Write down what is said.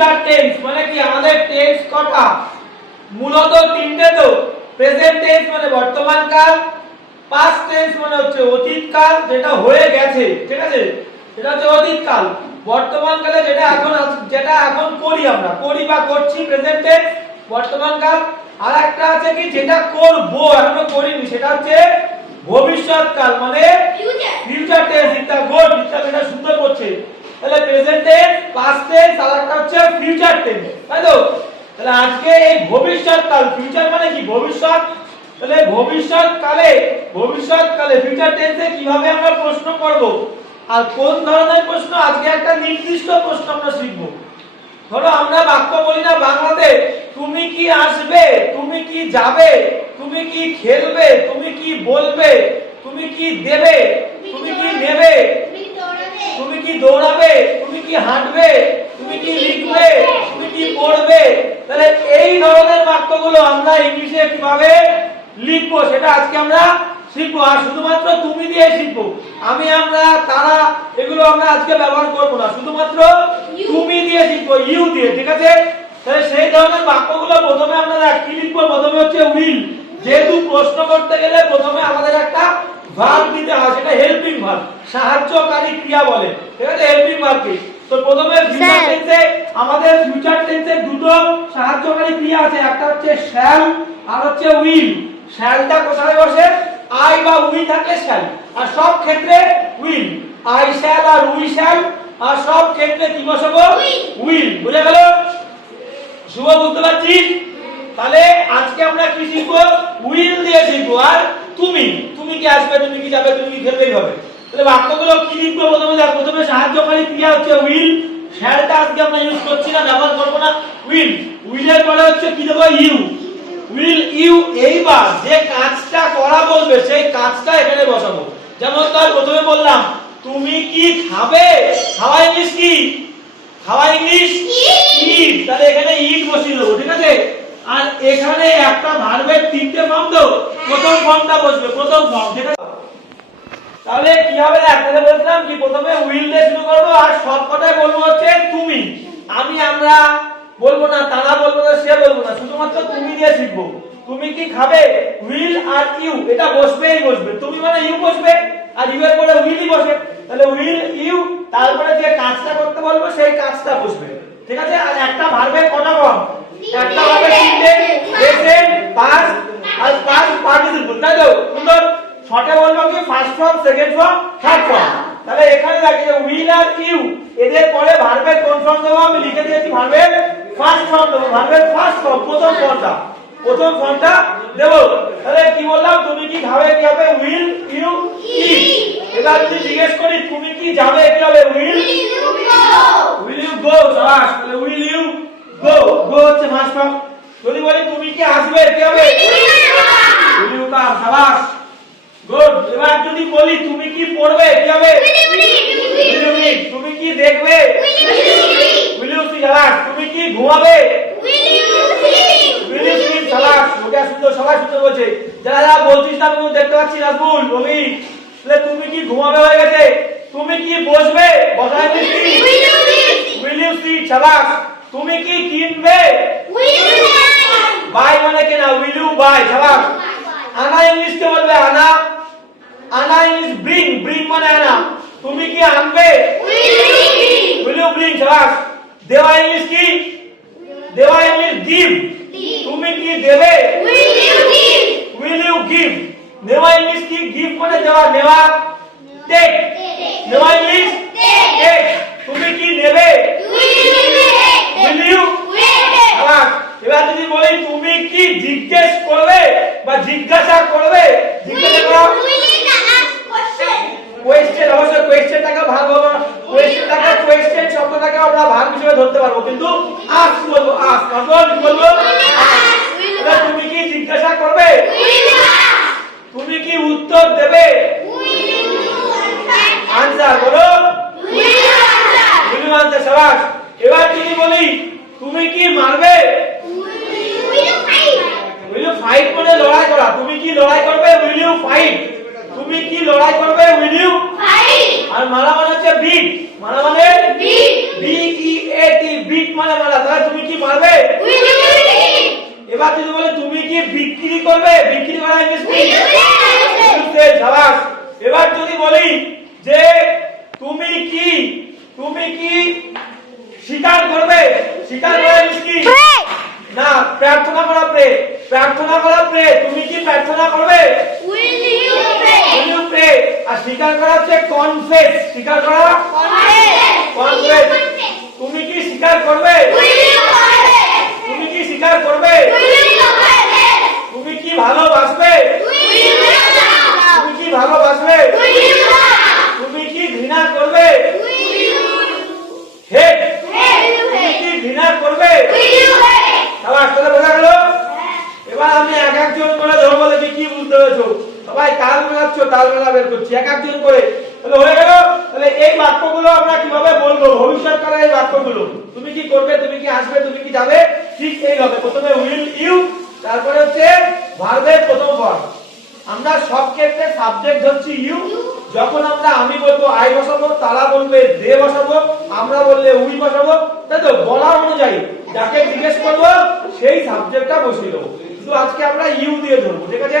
Future tense মানে কি আমাদের টেন্স কটা? মূলত তিনটে তো। প্রেজেন্ট টেন্স মানে বর্তমান কাল পাস্ট টেন্স মানে হচ্ছে অতীত কাল যেটা হয়ে গেছে ঠিক আছে? এটা হচ্ছে অতীত কাল। বর্তমান কালে যেটা এখন যেটা এখন করি আমরা করি বা করছি প্রেজেন্ট টেন্স বর্তমান কাল। আর একটা আছে কি যেটা করব এখনও করিনি সেটা হচ্ছে ভবিষ্যৎ কাল মানে future tense it's good it's এটা সুন্দর তাহলে প্রেজেন্ট টেন্স পাস্ট টেন্স আর একটা হচ্ছে ফিউচার টেন্স তাই তো? তাহলে আজকে এই ভবিষ্যৎ কাল ফিউচার মানে কি? ভবিষ্যৎ? তাহলে ভবিষ্যৎ কালে ভবিষ্যৎ কালে ফিউচার টেন্সে কীভাবে আমরা প্রশ্ন করব? আর কোন ধরনের প্রশ্ন? আজকে একটা নির্দিষ্ট প্রশ্ন আমরা শিখব। ধরো আমরা বাক্য বলি না বাংলাতে, তুমি কি আসবে? তুমি কি যাবে? তুমি কি খেলবে? তুমি কি বলবে? তুমি কি দেবে? তুমি কি নেবে? তুমি কি দৌড়াবে? তুমি কি হাঁটবে? তুমি কি লিখবে? তুমি কি পড়বে? তাহলে এই ধরনের বাক্যগুলো আমরা ইংলিশে কীভাবে লিখব সেটা আজকে আমরা শিখব। আর শুধুমাত্র তুমি দিয়ে শিখব। আমি আমরা তারা এগুলো আমরা আজকে ব্যবহার করব না। শুধুমাত্র তুমি দিয়ে শিখব ইউ দিয়ে ঠিক আছে? তাহলে সেই ধরনের বাক্যগুলো প্রথমে আমরা কি লিখব? প্রথমে হচ্ছে উইল যেহেতু প্রশ্ন করতে গেলে প্রথমে আমাদের একটা ভার্ব দিতে হয় সেটা হেল্পিং ভার্ব সাহায্যকারী ক্রিয়া বলে। ঠিক আছে হেল্পিং ভার্ব কি তো প্রথমে ফিউচার টেন্সে আমাদের ফিউচার টেন্সে দুটো সাহায্যকারী ক্রিয়া আছে। একটা হচ্ছে শ্যাল আর হচ্ছে উইল শ্যালটা কোথায় বসে? আই বা উই থাকলে শ্যাল আর সব ক্ষেত্রে উইল আই শ্যাল আর উই শ্যাল আর সব ক্ষেত্রে কি বসাবো. উইল বুঝা গেল? শুভ বুঝতে পারছিস তাহলে আজকে আমরা কি শিখব? উইল দিয়ে শিখব। আর তুমি? তুমি কি আসবে? তুমি কি যাবে? তুমি কি খেলবেই হবে তাহলে বাক্যগুলো কি লিখব? প্রথমে দেখ, প্রথমে সাহায্যকারী ক্রিয়া হচ্ছে উইল শ্যালটা আজকে আমরা ইউজ করছি না, ব্যবহার করব না উইল উইলের পরে হচ্ছে কি দেবো? ইউ উইল ইউ এইবার যে কাজটা করা বলবে, সেই কাজটা এখানে বসাবো। যেমন তার প্রথমে বললাম, তুমি কি খাবে? খাওয়া ইংলিশ কি? খাওয়া ইংলিশ? ইট তাহলে এখানে ইট বসিয়ে দেবো, ঠিক আছে? আর এখানে একটা ভার্বের তিনটে ফর্ম তো প্রথম ফর্মটা বসবে, প্রথম ফর্ম ঠিক আছে? তাহলে কি হবে তাহলে বলছিলাম কি প্রথমে উইল দিয়ে শুরু করব আর সব সবকটাই বলব হচ্ছে তুমি। আমি আমরা বলব না তারা বলব না সে বলব না শুধুমাত্র তুমি দিয়ে শিখব। তুমি কি খাবে? উইল আর ইউ এটা বসবেই বসবে। তুমি মানে ইউ বসবে আর ইউ এর পরে উইলই বসে। তাহলে উইল ইউ তারপরে যে কাজটা করতে বলব সেই কাজটা বসবে। ঠিক আছে? আর একটা ভার্বের কটা ফর্ম একটা ভার্বের তিনটে প্রেজেন্ট পাস্ট আর পাস্ট পার্টিসিপল তাই তো সুন্দর শর্টে বলব কি first form second form third form তাহলে এখানে দেখি যে উইল আর ইউ এদের পরে ভার্বের কোন ফর্ম দেবো? আমি লিখে দিয়েছি ভার্বের ফার্স্ট ফর্ম দেবো। ভার্বের ফার্স্ট ফর্ম প্রথম ফর্মটা প্রথম ফর্মটা দেবো। তাহলে কি বললাম? তুমি কি খাবে কি হবে? উইল ইউ ইট এবার যদি জিজ্ঞেস করি তুমি কি যাবে কি হবে উইল উইল ইউ গো সাবাস তাহলে উইল ইউ গো গো হচ্ছে ফার্স্ট ফর্ম যদি বলি তুমি কি আসবে? কি হবে উইল ইউ কাম সাবাস। এবার যদি বলি তুমি কি পড়বে? কি হবে? তুমি কি দেখবে? তুমি কি ঘুমাবে? যারা যারা বলছিস না দেখতে পাচ্ছি রবি। তুমি কি ঘুমাবে হয়ে গেছে? তুমি কি বসবে? বসায় তুমি কি কিনবে? বাই মানে কেনা উইল ইউ বাই সাবাস আনা ইংলিশ কে বলবে আনা। আনা ইংলিশ ব্রিং ব্রিং মানে আনা। তুমি কি আনবে? উইল ইউ ব্রিং সাবাস দেওয়া ইংলিশ কি? দেওয়া ইংলিশ গিভ তুমি কি দেবে? উইল ইউ গিভ নেওয়া ইংলিশ কি? গিভ মানে দেওয়া নেওয়া টেক নেওয়া ইংলিশ টেক তুমি কি নেবে উইল ইউ সাবাস এবার যদি বলি তুমি কি জিজ্ঞেস করবে বা জিজ্ঞাসা করবে জিজ্ঞাসা করা কোয়েশ্চেন অবশ্যই কোয়েশ্চেনটাকে ভাগ হবে কোয়েশ্চেনটাকে কোয়েশ্চেন শব্দটাকে আমরা ভাগ হিসেবে ধরতে পারব কিন্তু আস বলব আস কখন কি বলব ask। এবার তুমি কি জিজ্ঞাসা করবে তুমি কি উত্তর দেবে আনসার বলো তুমি আনসার সাবাস এবার যদি বলি তুমি কি মারবে? উইল ইউ ফাইট মানে লড়াই করা। তুমি কি লড়াই করবে উইল ইউ ফাইট? তুমি কি লড়াই করবে উইল ইউ আর মারা মানে হচ্ছে বিট মারা মানে? B E A T beat মানে মারা তাহলে তুমি কি Will you eat? এবার যদি বলে তুমি কি বিক্রি করবে? বিক্রি করা ইংলিশ সাবাস এবার যদি বলি যে তুমি কি তুমি কি স্বীকার করবে স্বীকার করা ইংলিশ কি Pray. না প্রার্থনা করা প্রে প্রার্থনা করা প্রে তুমি কি প্রার্থনা করবে? Will you pray will you pray আর স্বীকার করা হচ্ছে কনফেস স্বীকার করা? কনফেস কনফেস তুমি কি স্বীকার করবে? Will you confess? তুমি কি স্বীকার করবে? উইল you বুঝতে পেরেছ? সবাই তাল মেলাচ্ছ, তাল মেলা বের করছি। এক একজন করে। তাহলে হয়ে গেল? তাহলে এই বাক্যগুলো আমরা কীভাবে বলব? ভবিষ্যৎকালে এই বাক্যগুলো। তুমি কি করবে, তুমি কি আসবে, তুমি কি যাবে? ঠিক এই হবে। প্রথমে উইল ইউ তারপরে হচ্ছে ভার্বের প্রথম ফর্ম আমরা সব ক্ষেত্রে সাবজেক্ট ধরছি ইউ যখন আমরা আমি বলব আই বসাবো, তারা বলবে দে বসাবো, আমরা বললে উই বসাবো, তাই তো? বলা অনুযায়ী যাকে জিজ্ঞেস করব, সেই সাবজেক্টটা বসিয়ে দেবো। শুধু আজকে আমরা ইউ দিয়ে ধরবো, ঠিক আছে?